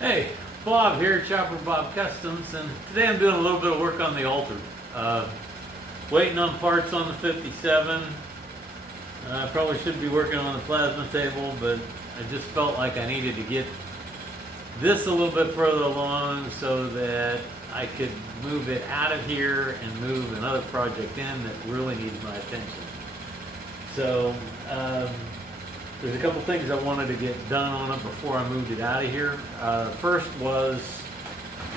Hey, Bob here, Chopper Bob Customs, and today I'm doing a little bit of work on the Alter. Waiting on parts on the 57. I probably should be working on the plasma table, but I just felt like I needed to get this a little bit further along so that I could move it out of here and move another project in that really needs my attention. So there's a couple things I wanted to get done on it before I moved it out of here. First was,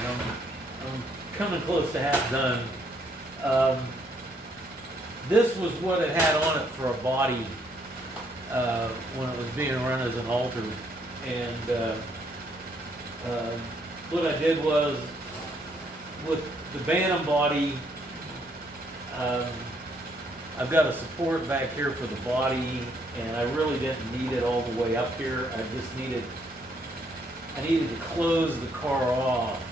I'm coming close to half done. This was what it had on it for a body when it was being run as an Alter. And what I did was, with the Bantam body, I've got a support back here for the body, and I really didn't need it all the way up here. I needed to close the car off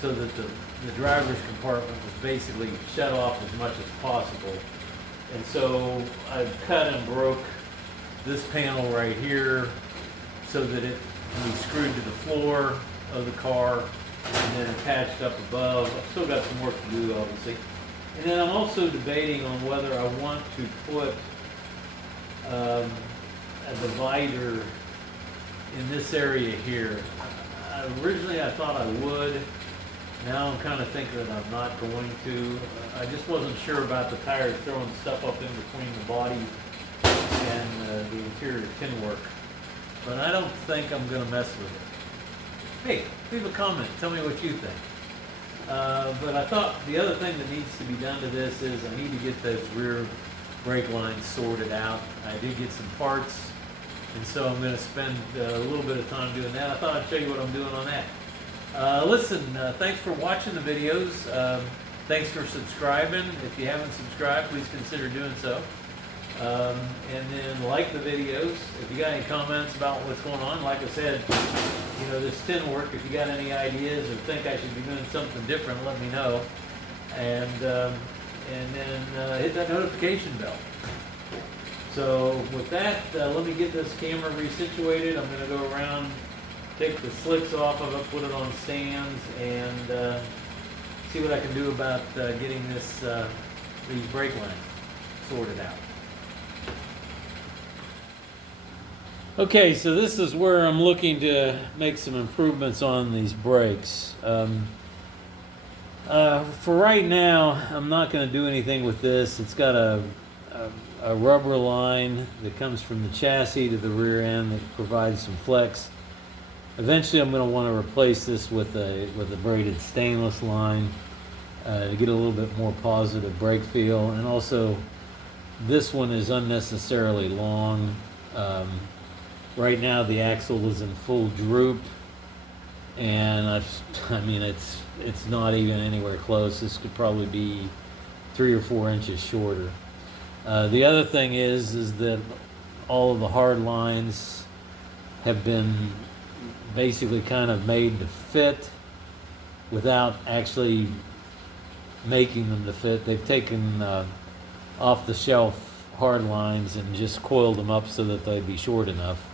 so that the driver's compartment was basically shut off as much as possible. And so I cut and broke this panel right here so that it can be screwed to the floor of the car and then attached up above. I've still got some work to do, obviously. And then I'm also debating on whether I want to put a divider in this area here. Originally I thought I would. Now I'm kind of thinking that I'm not going to. I just wasn't sure about the tires throwing stuff up in between the body and the interior tin work. But I don't think I'm going to mess with it. Hey, leave a comment. Tell me what you think. But I thought the other thing that needs to be done to this is I need to get those rear brake lines sorted out. I did get some parts, and so I'm going to spend a little bit of time doing that. I thought I'd show you what I'm doing on that. Listen, thanks for watching the videos. Thanks for subscribing. If you haven't subscribed, please consider doing so. And then like the videos. If you got any comments about what's going on, like I said, this tin work, if you got any ideas or think I should be doing something different, let me know. And then hit that notification bell. So with that, let me get this camera resituated. I'm going to go around, take the slicks off of it, put it on stands, and see what I can do about getting these brake lines sorted out. Okay, so this is where I'm looking to make some improvements on these brakes. For right now, I'm not going to do anything with this. It's got a rubber line that comes from the chassis to the rear end that provides some flex. Eventually, I'm going to want to replace this with a braided stainless line to get a little bit more positive brake feel. And also, this one is unnecessarily long. Right now the axle is in full droop, and I mean it's not even anywhere close. This could probably be 3 or 4 inches shorter. The other thing is that all of the hard lines have been basically kind of made to fit without actually making them to fit. They've taken off the shelf hard lines and just coiled them up so that they'd be short enough.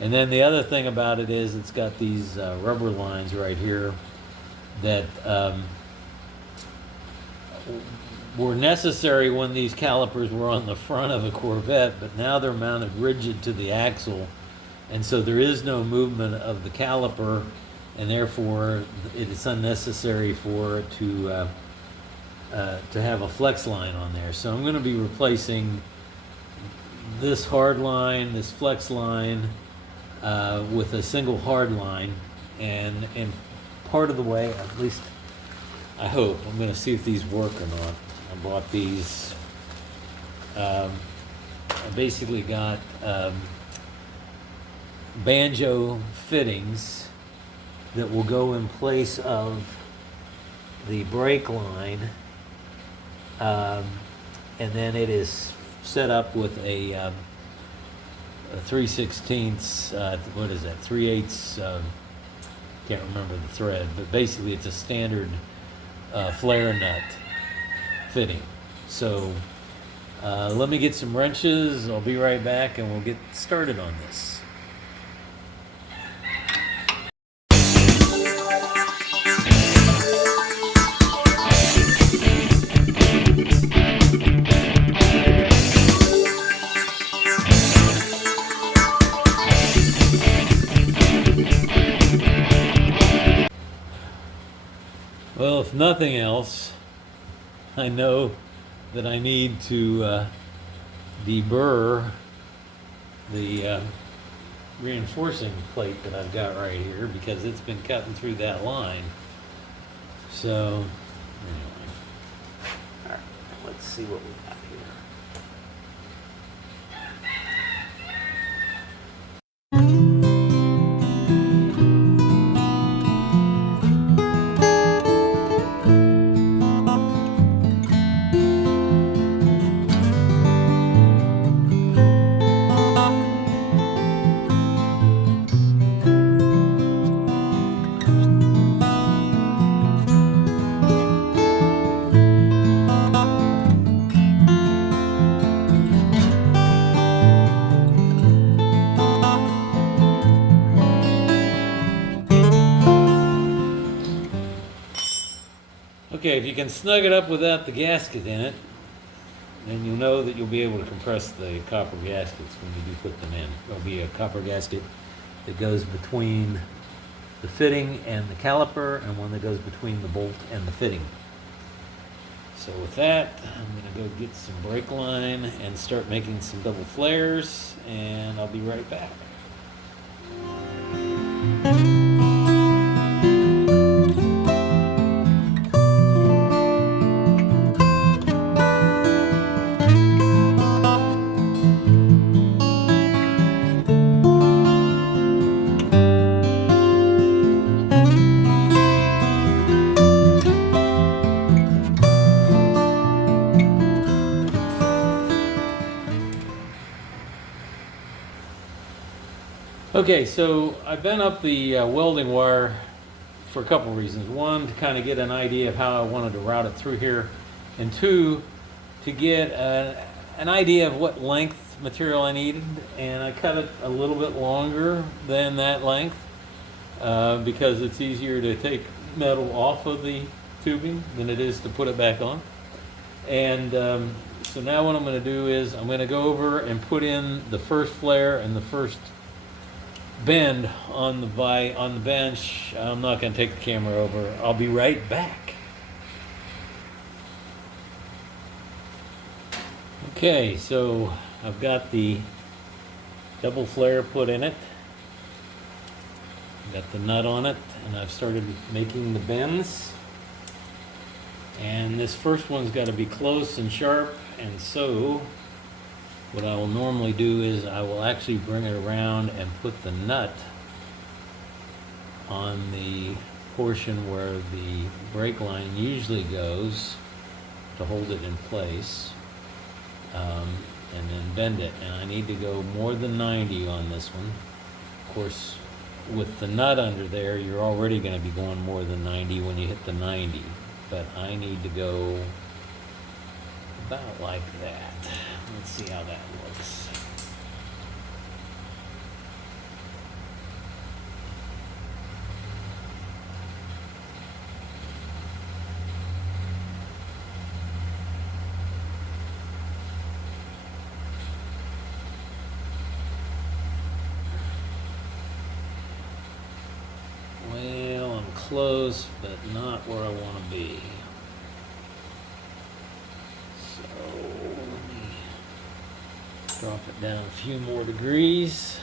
And then the other thing about it is it's got these rubber lines right here that were necessary when these calipers were on the front of a Corvette, but now they're mounted rigid to the axle, and so there is no movement of the caliper, and therefore it is unnecessary for it to have a flex line on there. So I'm going to be replacing this hard line, this flex line, with a single hard line, and part of the way, at least I hope, I'm going to see if these work or not. I bought these. I basically got banjo fittings that will go in place of the brake line, and then it is set up with a 3/16, what is that, 3/8, can't remember the thread, but basically it's a standard flare nut fitting. So let me get some wrenches, I'll be right back, and we'll get started on this. if nothing else, I know that I need to deburr the reinforcing plate that I've got right here because it's been cutting through that line. So, anyway. All right, let's see what we got here. Okay, if you can snug it up without the gasket in it, then you'll know that you'll be able to compress the copper gaskets when you do put them in. There'll be a copper gasket that goes between the fitting and the caliper, and one that goes between the bolt and the fitting. So with that, I'm going to go get some brake line and start making some double flares, and I'll be right back. Okay, so I bent up the welding wire for a couple reasons. One, to kind of get an idea of how I wanted to route it through here, and two, to get an idea of what length material I needed, and I cut it a little bit longer than that length because it's easier to take metal off of the tubing than it is to put it back on. And so now what I'm going to do is I'm going to go over and put in the first flare and the first bend on the bench. I'm not going to take the camera over. I'll be right back. Okay, so I've got the double flare put in it. Got the nut on it, and I've started making the bends. And this first one's got to be close and sharp, and so what I will normally do is I will actually bring it around and put the nut on the portion where the brake line usually goes to hold it in place, and then bend it. And I need to go more than 90 on this one. Of course, with the nut under there, you're already going to be going more than 90 when you hit the 90. But I need to go about like that. Let's see how that looks. Well, I'm close, but not where I want to be. Drop it down a few more degrees.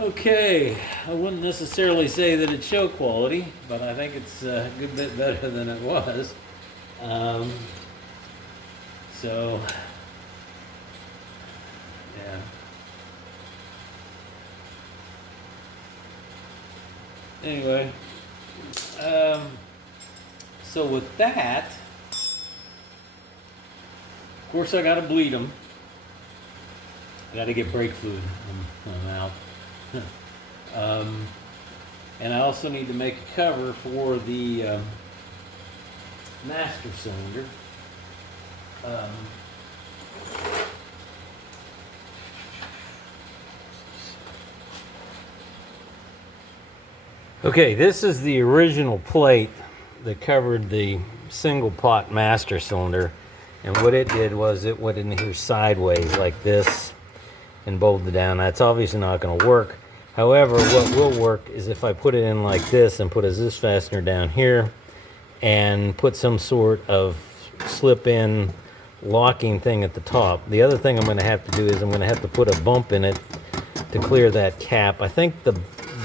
Okay, I wouldn't necessarily say that it's show quality, but I think it's a good bit better than it was. Um, so, yeah. Anyway, so with that, of course I gotta bleed them. I gotta get brake fluid. I'm out. And I also need to make a cover for the master cylinder. Okay, this is the original plate that covered the single pot master cylinder, and what it did was it went in here sideways like this and bolted down. That's obviously not going to work. However, what will work is if I put it in like this and put a Zis fastener down here and put some sort of slip-in locking thing at the top. The other thing I'm going to have to do is I'm going to have to put a bump in it to clear that cap. I think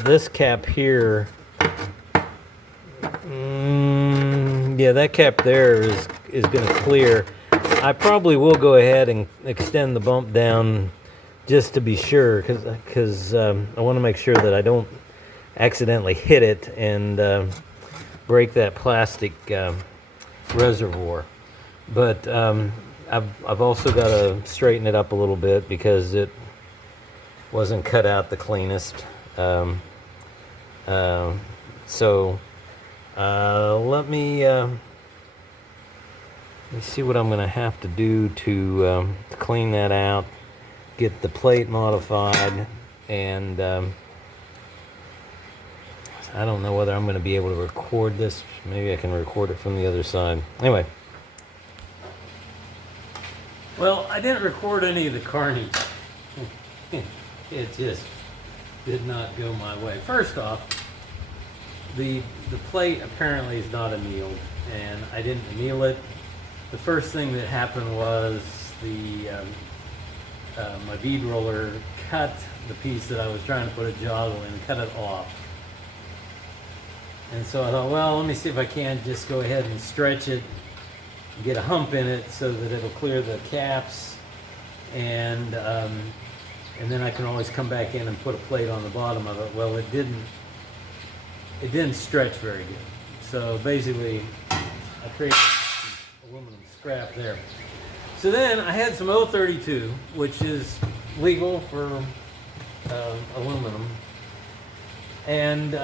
this cap here, yeah, that cap there is going to clear. I probably will go ahead and extend the bump down just to be sure, because I want to make sure that I don't accidentally hit it and break that plastic reservoir. But I've also got to straighten it up a little bit because it wasn't cut out the cleanest. So let me see what I'm going to have to do to clean that out, get the plate modified, and I don't know whether I'm going to be able to record this. Maybe I can record it from the other side. Anyway. Well, I didn't record any of the carnage. It just did not go my way. First off, the plate apparently is not annealed, and I didn't anneal it. The first thing that happened was my bead roller cut the piece that I was trying to put a joggle in, cut it off. And so I thought, well, let me see if I can just go ahead and stretch it, get a hump in it so that it'll clear the caps, and then I can always come back in and put a plate on the bottom of it. Well, it didn't stretch very good. So basically, I created aluminum scrap there. So then I had some 032, which is legal for aluminum, and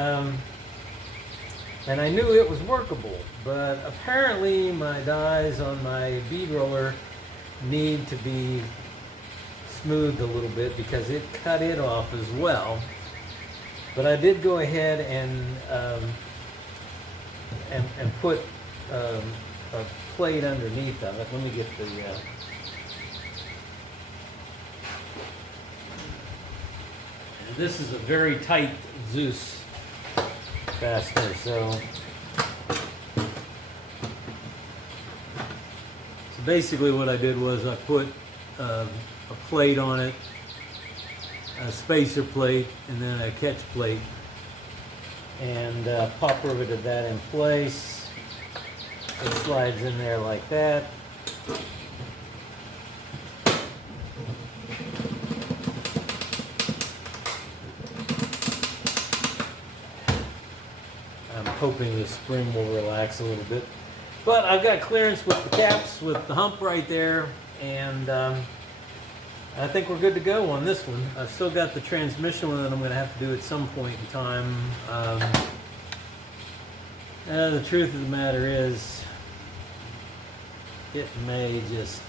I knew it was workable, but apparently my dies on my bead roller need to be smoothed a little bit because it cut it off as well. But I did go ahead and put a plate underneath of it. Let me get the this is a very tight Zeus fastener, so basically what I did was I put a plate on it, a spacer plate, and then a catch plate, and pop riveted that in place. It slides in there like that. I'm hoping the spring will relax a little bit. But I've got clearance with the caps, with the hump right there, and I think we're good to go on this one. I've still got the transmission one that I'm going to have to do at some point in time. The truth of the matter is, it may just...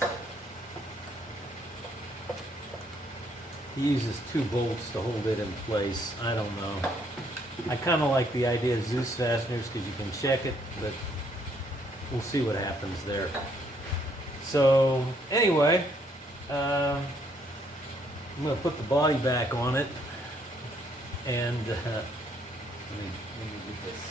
He uses 2 bolts to hold it in place. I don't know. I kind of like the idea of Zeus fasteners because you can check it, but we'll see what happens there. So anyway, I'm going to put the body back on it, and let me get this.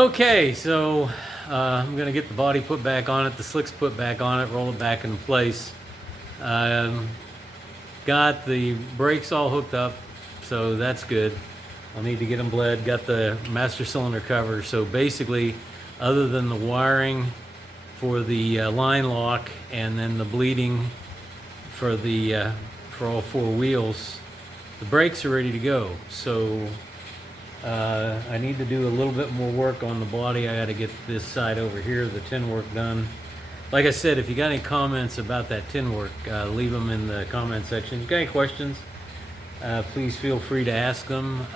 Okay, so I'm gonna get the body put back on it, the slicks put back on it, roll it back into place. Got the brakes all hooked up, so that's good. I'll need to get them bled. Got the master cylinder cover. So basically, other than the wiring for the line lock and then the bleeding for the for all four wheels, the brakes are ready to go. So I need to do a little bit more work on the body. I got to get this side over here, the tin work done. Like I said, if you got any comments about that tin work, leave them in the comment section. If you got any questions, please feel free to ask them.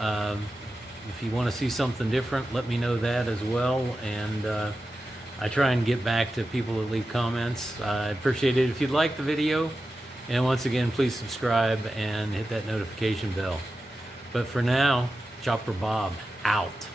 If you want to see something different, let me know that as well. And I try and get back to people that leave comments. I appreciate it if you'd like the video. And once again, please subscribe and hit that notification bell. But for now, Chopper Bob out.